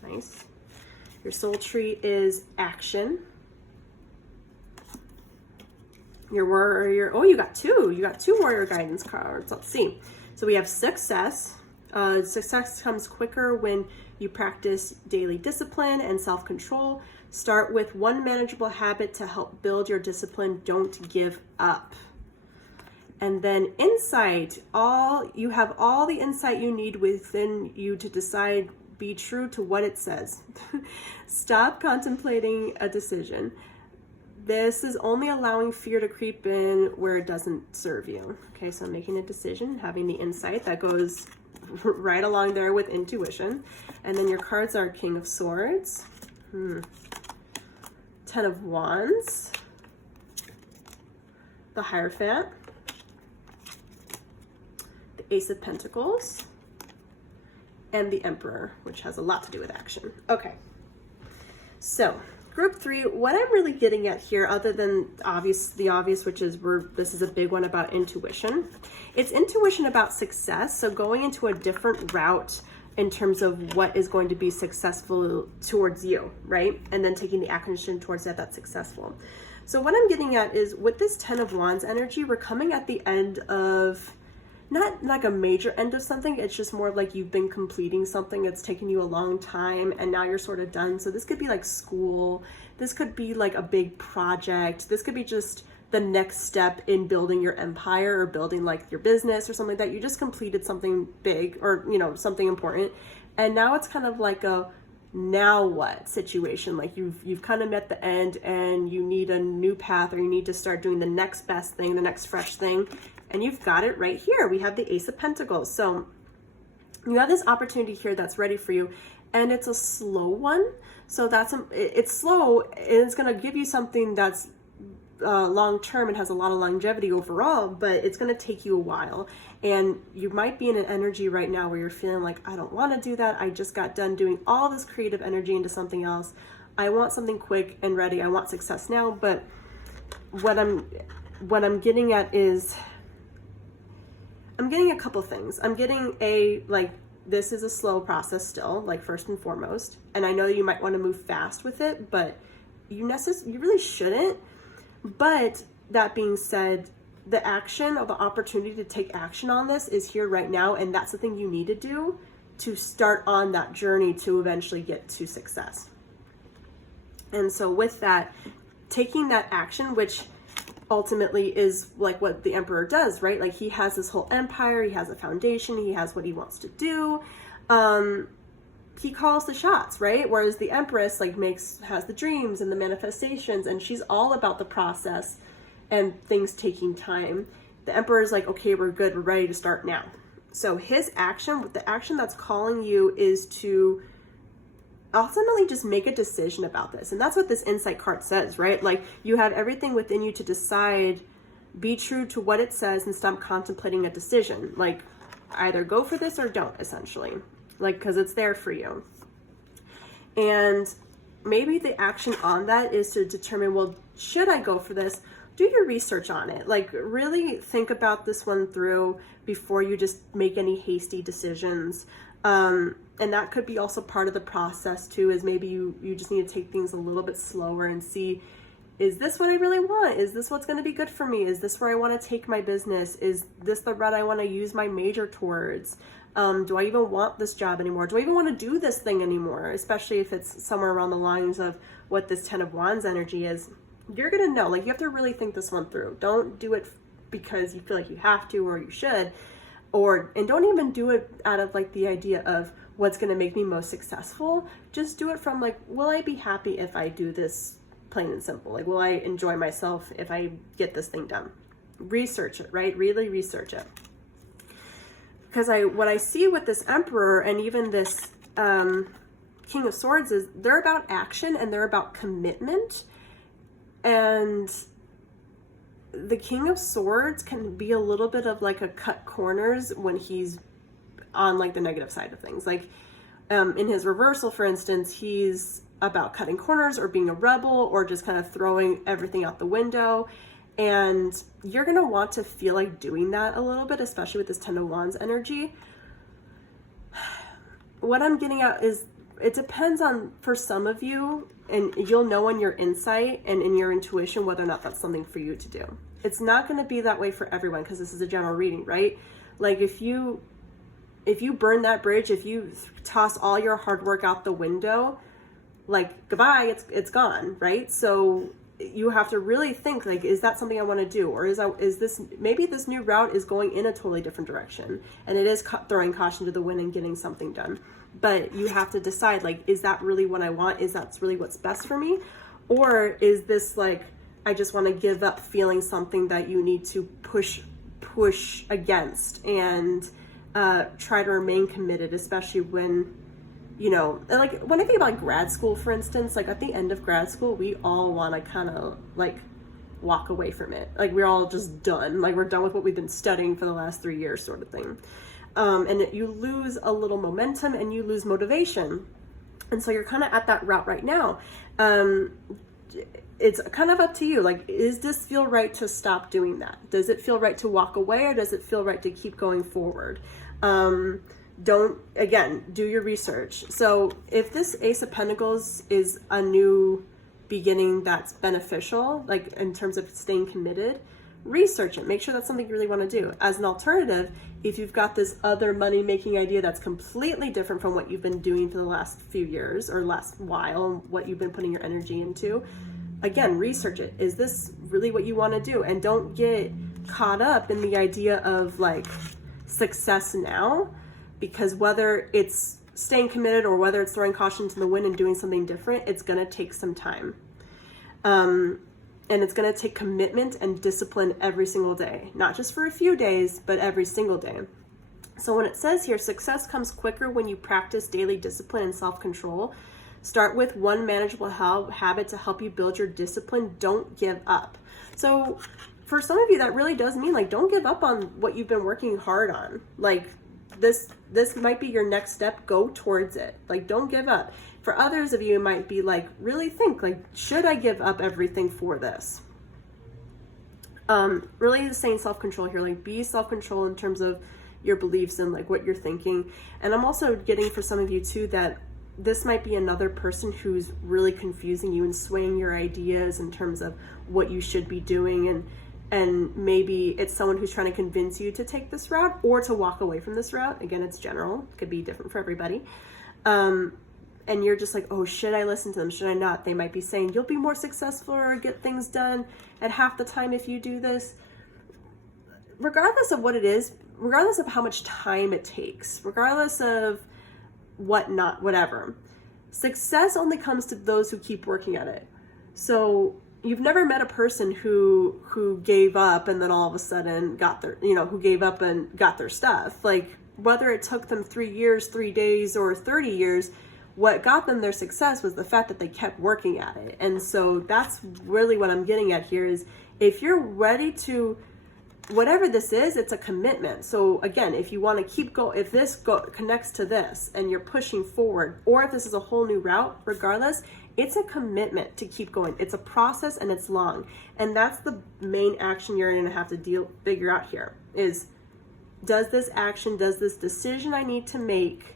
Nice. Your soul tree is action. Your warrior, oh, you got two warrior guidance cards. Let's see. So we have success. Success comes quicker when you practice daily discipline and self-control. Start with one manageable habit to help build your discipline. Don't give up. And then insight, you have all the insight you need within you to decide, be true to what it says. Stop contemplating a decision. This is only allowing fear to creep in where it doesn't serve you. Okay, so making a decision, having the insight, that goes right along there with intuition. And then your cards are King of Swords, 10 of Wands, the Hierophant, the Ace of Pentacles, and the Emperor, which has a lot to do with action. Okay, so group 3, what I'm really getting at here, other than the obvious, which is this is a big one about intuition. It's intuition about success. So going into a different route in terms of what is going to be successful towards you, right? And then taking the action towards that's successful. So what I'm getting at is with this 10 of Wands energy, we're coming at the end of, not like a major end of something, it's just more of like you've been completing something that's taken you a long time and now you're sort of done. So this could be like school, this could be like a big project, this could be just the next step in building your empire or building like your business or something like that. You just completed something big or, you know, something important. And now it's kind of like a now what situation. Like you've kind of met the end and you need a new path, or you need to start doing the next best thing, the next fresh thing. And you've got it right here. We have the Ace of Pentacles. So you have this opportunity here that's ready for you, and it's a slow one. So it's slow, and it's going to give you something that's long term and has a lot of longevity overall, but it's going to take you a while. And you might be in an energy right now where you're feeling like, I don't want to do that. I just got done doing all this creative energy into something else. I want something quick and ready. I want success now. But what I'm getting at is, I'm getting a couple things. I'm getting this is a slow process still, like first and foremost. And I know you might want to move fast with it, but you really shouldn't. But that being said, the action or the opportunity to take action on this is here right now. And that's the thing you need to do to start on that journey to eventually get to success. And so with that, taking that action, which ultimately is like what the Emperor does, right? Like he has this whole empire, he has a foundation, he has what he wants to do. He calls the shots, right? Whereas the Empress has the dreams and the manifestations, and she's all about the process and things taking time. The Emperor is like, okay, we're good, we're ready to start now. So his action, the action that's calling you, is to ultimately just make a decision about this. And that's what this insight card says, right? Like you have everything within you to decide, be true to what it says and stop contemplating a decision. Like either go for this or don't, essentially. Like, because it's there for you. And maybe the action on that is to determine, well, should I go for this? Do your research on it. Like really think about this one through before you just make any hasty decisions. And that could be also part of the process too, is maybe you just need to take things a little bit slower and see, is this what I really want? Is this what's going to be good for me? Is this where I want to take my business? Is this the route I want to use my major towards? Do I even want this job anymore? Do I even want to do this thing anymore? Especially if it's somewhere around the lines of what this 10 of Wands energy is. You're going to know, like you have to really think this one through. Don't do it because you feel like you have to or you should, and don't even do it out of like the idea of what's going to make me most successful. Just do it from like, will I be happy if I do this, plain and simple? Like, will I enjoy myself if I get this thing done? Research it, right? Really research it. Because what I see with this Emperor and even this King of Swords is they're about action and they're about commitment. And the King of Swords can be a little bit of like a cut corners when he's on like the negative side of things. Like in his reversal, for instance, he's about cutting corners or being a rebel or just kind of throwing everything out the window. And you're going to want to feel like doing that a little bit, especially with this 10 of Wands energy. What I'm getting at is it depends on, for some of you, and you'll know in your insight and in your intuition whether or not that's something for you to do. It's not going to be that way for everyone because this is a general reading, right? Like if you burn that bridge, if you toss all your hard work out the window, like goodbye, it's gone, right? So you have to really think, like, is that something I want to do? Or is this, maybe this new route is going in a totally different direction and it is throwing caution to the wind and getting something done. But you have to decide, like, is that really what I want? Is that really what's best for me? Or is this like, I just want to give up feeling something that you need to push against and try to remain committed, especially when, you know, like when I think about grad school, for instance, like at the end of grad school, we all want to kind of like walk away from it. Like we're all just done. Like we're done with what we've been studying for the last 3 years sort of thing. And you lose a little momentum and you lose motivation. And so you're kind of at that route right now. It's kind of up to you. Like, is this feel right to stop doing that? Does it feel right to walk away or does it feel right to keep going forward? Do your research. So if this Ace of Pentacles is a new beginning that's beneficial, like in terms of staying committed, research it. Make sure that's something you really want to do. As an alternative, if you've got this other money-making idea that's completely different from what you've been doing for the last few years or last while, what you've been putting your energy into, again, research it. Is this really what you want to do? And don't get caught up in the idea of like success now, because whether it's staying committed or whether it's throwing caution to the wind and doing something different, it's going to take some time. And it's going to take commitment and discipline every single day, not just for a few days, but every single day. So when it says here, success comes quicker when you practice daily discipline and self-control. Start with one manageable habit to help you build your discipline. Don't give up. So for some of you, that really does mean like, don't give up on what you've been working hard on. Like this might be your next step. Go towards it. Like, don't give up. For others of you, it might be like, really think like, should I give up everything for this? Really saying self-control here, like be self-control in terms of your beliefs and like what you're thinking. And I'm also getting for some of you too, that this might be another person who's really confusing you and swaying your ideas in terms of what you should be doing. And maybe it's someone who's trying to convince you to take this route or to walk away from this route. Again, it's general, it could be different for everybody. And you're just like, oh, should I listen to them? Should I not? They might be saying you'll be more successful or get things done at half the time if you do this. Regardless of what it is, regardless of how much time it takes, regardless of whatever, success only comes to those who keep working at it. So you've never met a person who gave up and then all of a sudden got their, who gave up and got their stuff. Like, whether it took them 3 years, 3 days, or 30 years, what got them their success was the fact that they kept working at it. And so that's really what I'm getting at here is, if you're ready to, whatever this is, it's a commitment. So again, if you want to keep going, if this connects to this and you're pushing forward, or if this is a whole new route, regardless, it's a commitment to keep going. It's a process and it's long. And that's the main action you're going to have to figure out here is, does this decision I need to make,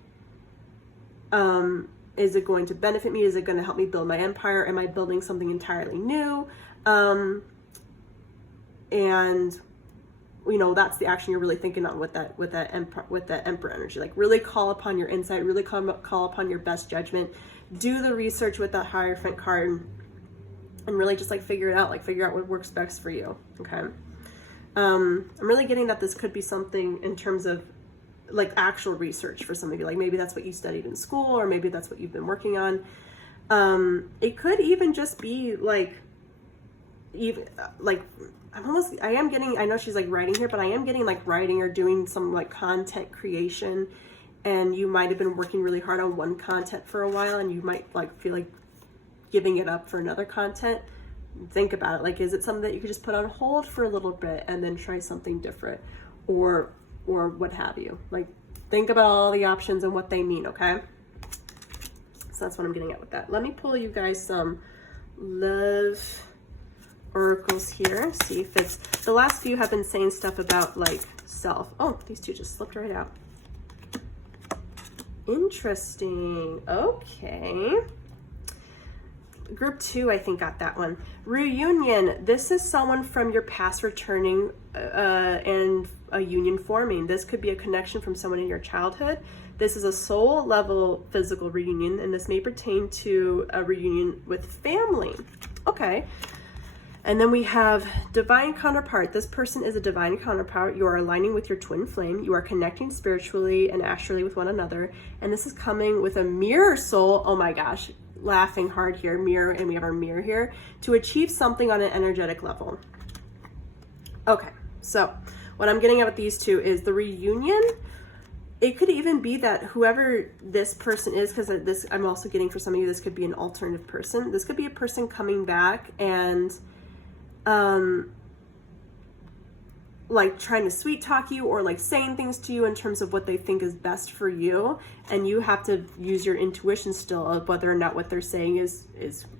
is it going to benefit me? Is it going to help me build my empire? Am I building something entirely new? And that's the action you're really thinking on with that Emperor energy. Like, really call upon your insight, really call upon your best judgment, do the research with that Hierophant card, and really just like figure out what works best for you. Okay. I'm really getting that this could be something in terms of like actual research for some of you. Like, maybe that's what you studied in school, or maybe that's what you've been working on. It could even just be like, I know she's like writing here, but I am getting like writing or doing some like content creation, and you might have been working really hard on one content for a while, and you might like feel like giving it up for another content. Think about it. Like, is it something that you could just put on hold for a little bit and then try something different, or what have you? Like, think about all the options and what they mean. Okay. So that's what I'm getting at with that. Let me pull you guys some love oracles here. See if it's, the last few have been saying stuff about like self. Oh, these two just slipped right out. Interesting. Okay. Group 2, I think, got that one. Reunion. This is someone from your past returning and a union forming. This could be a connection from someone in your childhood. This is a soul level physical reunion, and this may pertain to a reunion with family. Okay. And then we have divine counterpart. This person is a divine counterpart. You are aligning with your twin flame. You are connecting spiritually and astrally with one another. And this is coming with a mirror soul. Oh my gosh. Laughing hard here. Mirror. And we have our mirror here. To achieve something on an energetic level. Okay. So what I'm getting at with these two is the reunion. It could even be that whoever this person is, because this, I'm also getting for some of you, this could be an alternative person. This could be a person coming back and like trying to sweet talk you, or like saying things to you in terms of what they think is best for you, and you have to use your intuition still of whether or not what they're saying is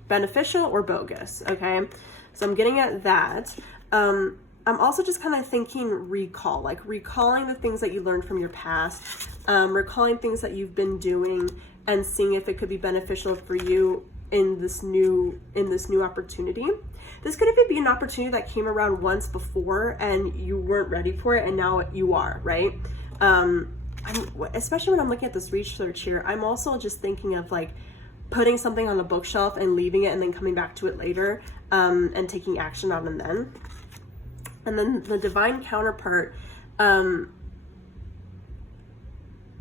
beneficial or bogus. Okay, so I'm getting at that. I'm also just kind of thinking recall, like recalling the things that you learned from your past, recalling things that you've been doing, and seeing if it could be beneficial for you in this new opportunity. This could even be an opportunity that came around once before and you weren't ready for it, and now you are, right? Especially when I'm looking at this research here, I'm also just thinking of like putting something on a bookshelf and leaving it and then coming back to it later, and taking action on it then. And then the divine counterpart,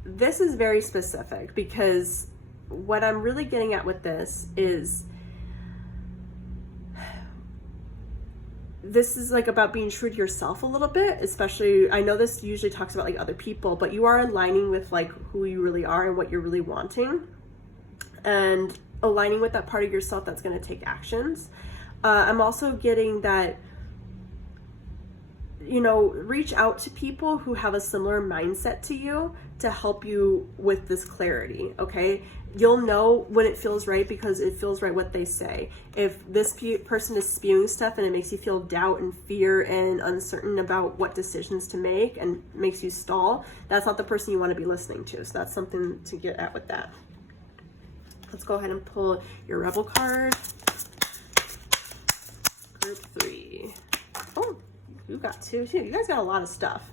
this is very specific, because what I'm really getting at with this is, this is like about being true to yourself a little bit, especially, I know this usually talks about like other people, but you are aligning with like who you really are and what you're really wanting. And aligning with that part of yourself that's going to take actions. I'm also getting that, you know, reach out to people who have a similar mindset to you to help you with this clarity, okay? You'll know when it feels right because it feels right what they say. If this person is spewing stuff and it makes you feel doubt and fear and uncertain about what decisions to make and makes you stall, that's not the person you want to be listening to. So that's something to get at with that. Let's go ahead and pull your Rebel card. Group 3. Oh, you got 2 too. You guys got a lot of stuff.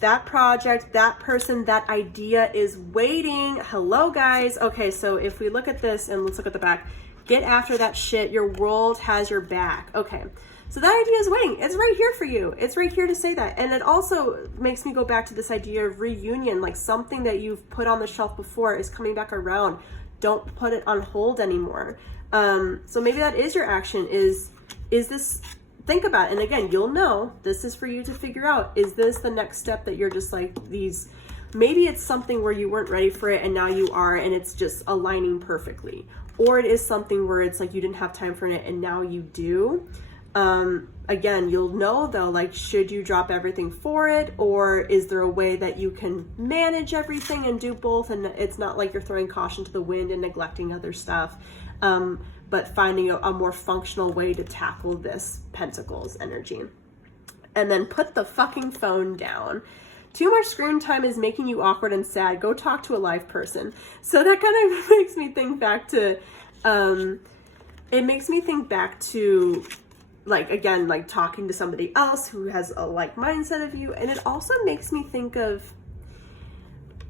That project, that person, that idea is waiting. Hello, guys. Okay, so if we look at this and let's look at the back, get after that shit. Your world has your back. Okay, so that idea is waiting. It's right here for you. It's right here to say that. And it also makes me go back to this idea of reunion, like something that you've put on the shelf before is coming back around. Don't put it on hold anymore. So maybe that is your action, is this, think about it. And again, you'll know, this is for you to figure out, is this the next step that you're just like these, maybe it's something where you weren't ready for it and now you are, and it's just aligning perfectly. Or it is something where it's like you didn't have time for it and now you do. Again, you'll know though, like, should you drop everything for it, or is there a way that you can manage everything and do both, and it's not like you're throwing caution to the wind and neglecting other stuff, but finding a more functional way to tackle this Pentacles energy. And then put the fucking phone down. Too much screen time is making you awkward and sad. Go talk to a live person. So that kind of makes me think back to, it makes me think back to, like, again, like talking to somebody else who has a like mindset of you. And it also makes me think of,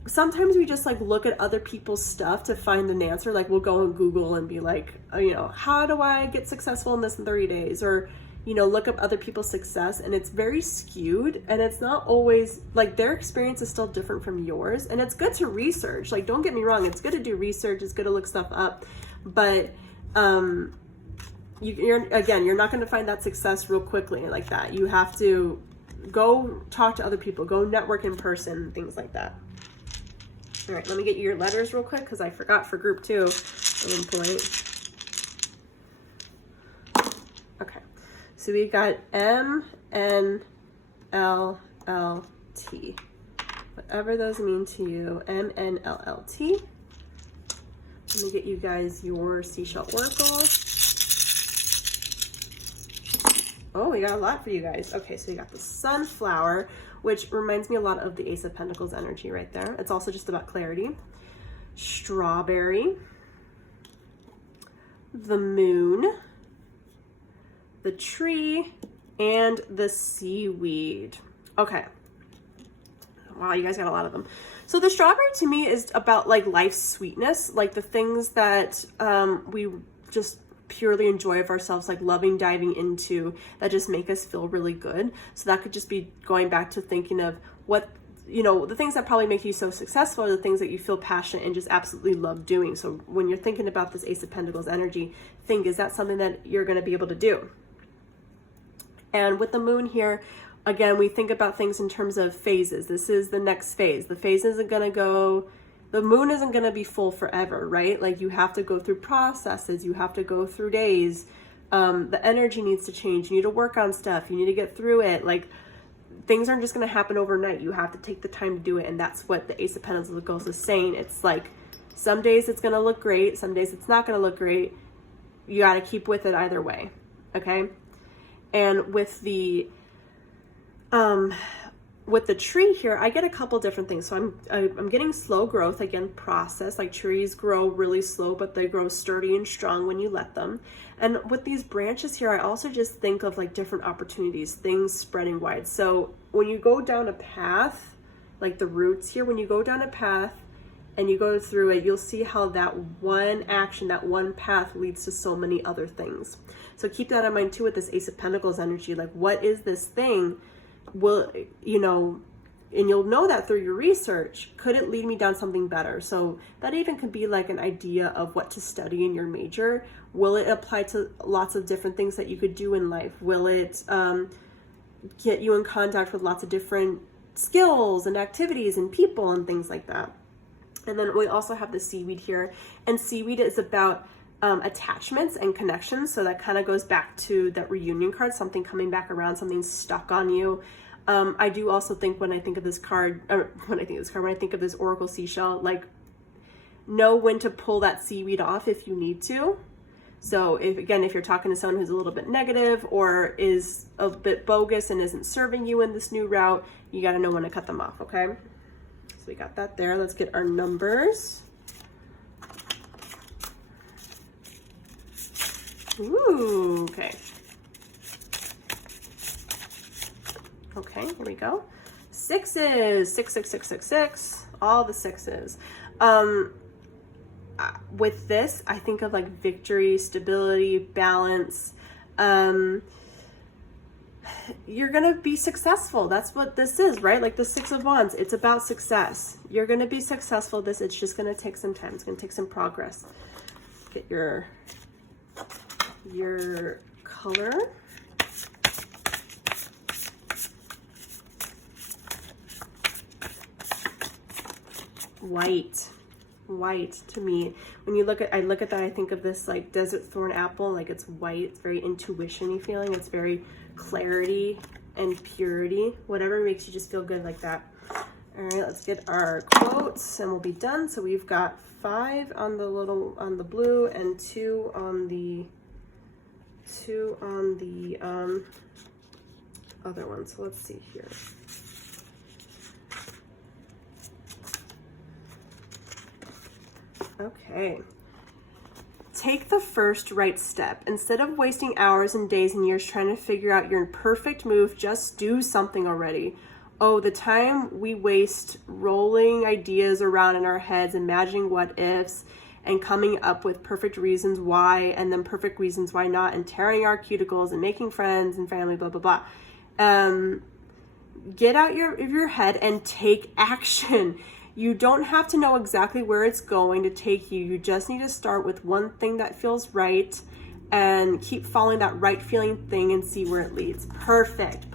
sometimes we just like look at other people's stuff to find an answer. Like we'll go on Google and be like, you know, how do I get successful in this in 30 days? Or, you know, look up other people's success, and it's very skewed, and it's not always like their experience is still different from yours. And it's good to research. Like, don't get me wrong. It's good to do research. It's good to look stuff up, but, you're not going to find that success real quickly like that. You have to go talk to other people, go network in person, things like that. All right, let me get you your letters real quick because I forgot for group 2 at one point. Okay, so we got M, N, L, L, T. Whatever those mean to you, M, N, L, L, T. Let me get you guys your Seashell Oracle. Oh, we got a lot for you guys. Okay, so we got the Sunflower, which reminds me a lot of the Ace of Pentacles energy right there. It's also just about clarity. Strawberry. The Moon. The Tree. And the Seaweed. Okay. Wow, you guys got a lot of them. So the strawberry to me is about like life's sweetness, like the things that we just purely enjoy of ourselves, like loving diving into, that just make us feel really good. So that could just be going back to thinking of what, you know, the things that probably make you so successful are the things that you feel passionate and just absolutely love doing. So when you're thinking about this Ace of Pentacles energy, think, is that something that you're going to be able to do? And with the Moon here, again, we think about things in terms of phases. This is the next phase. The phase isn't going to go, the Moon isn't going to be full forever, right? Like you have to go through processes. You have to go through days. The energy needs to change. You need to work on stuff. You need to get through it. Like things aren't just going to happen overnight. You have to take the time to do it. And that's what the Ace of Pentacles is saying. It's like some days it's going to look great. Some days it's not going to look great. You got to keep with it either way. Okay. And with the tree here, I get a couple different things. So I'm getting slow growth, again, process, like trees grow really slow, but they grow sturdy and strong when you let them. And with these branches here, I also just think of like different opportunities, things spreading wide. So when you go down a path, like the roots here, when you go down a path and you go through it, you'll see how that one action, that one path leads to so many other things. So keep that in mind too with this Ace of Pentacles energy. Like, what is this thing? Will, you know, and you'll know that through your research, could it lead me down something better? So that even could be like an idea of what to study in your major. Will it apply to lots of different things that you could do in life? Will it get you in contact with lots of different skills and activities and people and things like that? And then we also have the seaweed here, and seaweed is about attachments and connections. So that kind of goes back to that reunion card, something coming back around, something stuck on you. I do also think when I think of this card, or when I think of this Oracle seashell, like, know when to pull that seaweed off if you need to. So if you're talking to someone who's a little bit negative or is a bit bogus and isn't serving you in this new route, you got to know when to cut them off, okay? So we got that there. Let's get our numbers. Ooh, okay. Okay, here we go. Sixes, 6, 6, 6, 6, 6, all the sixes. With this, I think of like victory, stability, balance. You're gonna be successful. That's what this is, right? Like the Six of Wands, it's about success. You're gonna be successful. It's just gonna take some time. It's gonna take some progress. Get your color. White to me, when I look at that, I think of this like desert thorn apple. Like, it's white, it's very intuition-y feeling, it's very clarity and purity, whatever makes you just feel good like that. All right, let's get our quotes and we'll be done. So we've got 5 on the blue and 2 on the other one. So let's see here. Okay. Take the first right step. Instead of wasting hours and days and years trying to figure out your perfect move, just do something already. Oh, the time we waste rolling ideas around in our heads, imagining what ifs, and coming up with perfect reasons why, and then perfect reasons why not, and tearing our cuticles and making friends and family, blah, blah, blah. Get out of your head and take action. You don't have to know exactly where it's going to take you. You just need to start with one thing that feels right and keep following that right feeling thing and see where it leads. Perfect.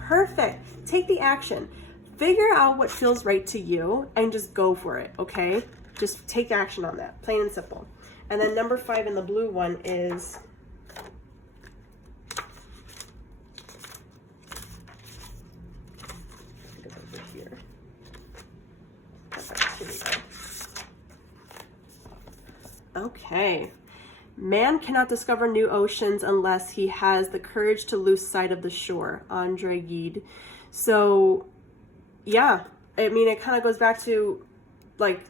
Take the action. Figure out what feels right to you and just go for it, okay? Just take action on that, plain and simple. And then number 5 in the blue one is... Okay. Man cannot discover new oceans unless he has the courage to lose sight of the shore. Andre Gide. So, yeah. I mean, it kind of goes back to, like,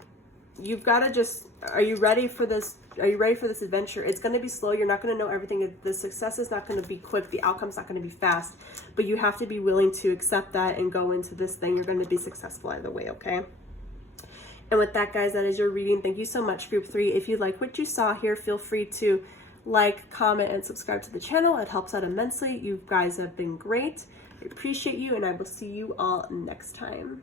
you've got to just... Are you ready for this? Are you ready for this adventure? It's going to be slow. You're not going to know everything. The success is not going to be quick. The outcome's not going to be fast. But you have to be willing to accept that and go into this thing. You're going to be successful either way, okay? And with that, guys, that is your reading. Thank you so much, Group 3. If you like what you saw here, feel free to like, comment, and subscribe to the channel. It helps out immensely. You guys have been great. I appreciate you, and I will see you all next time.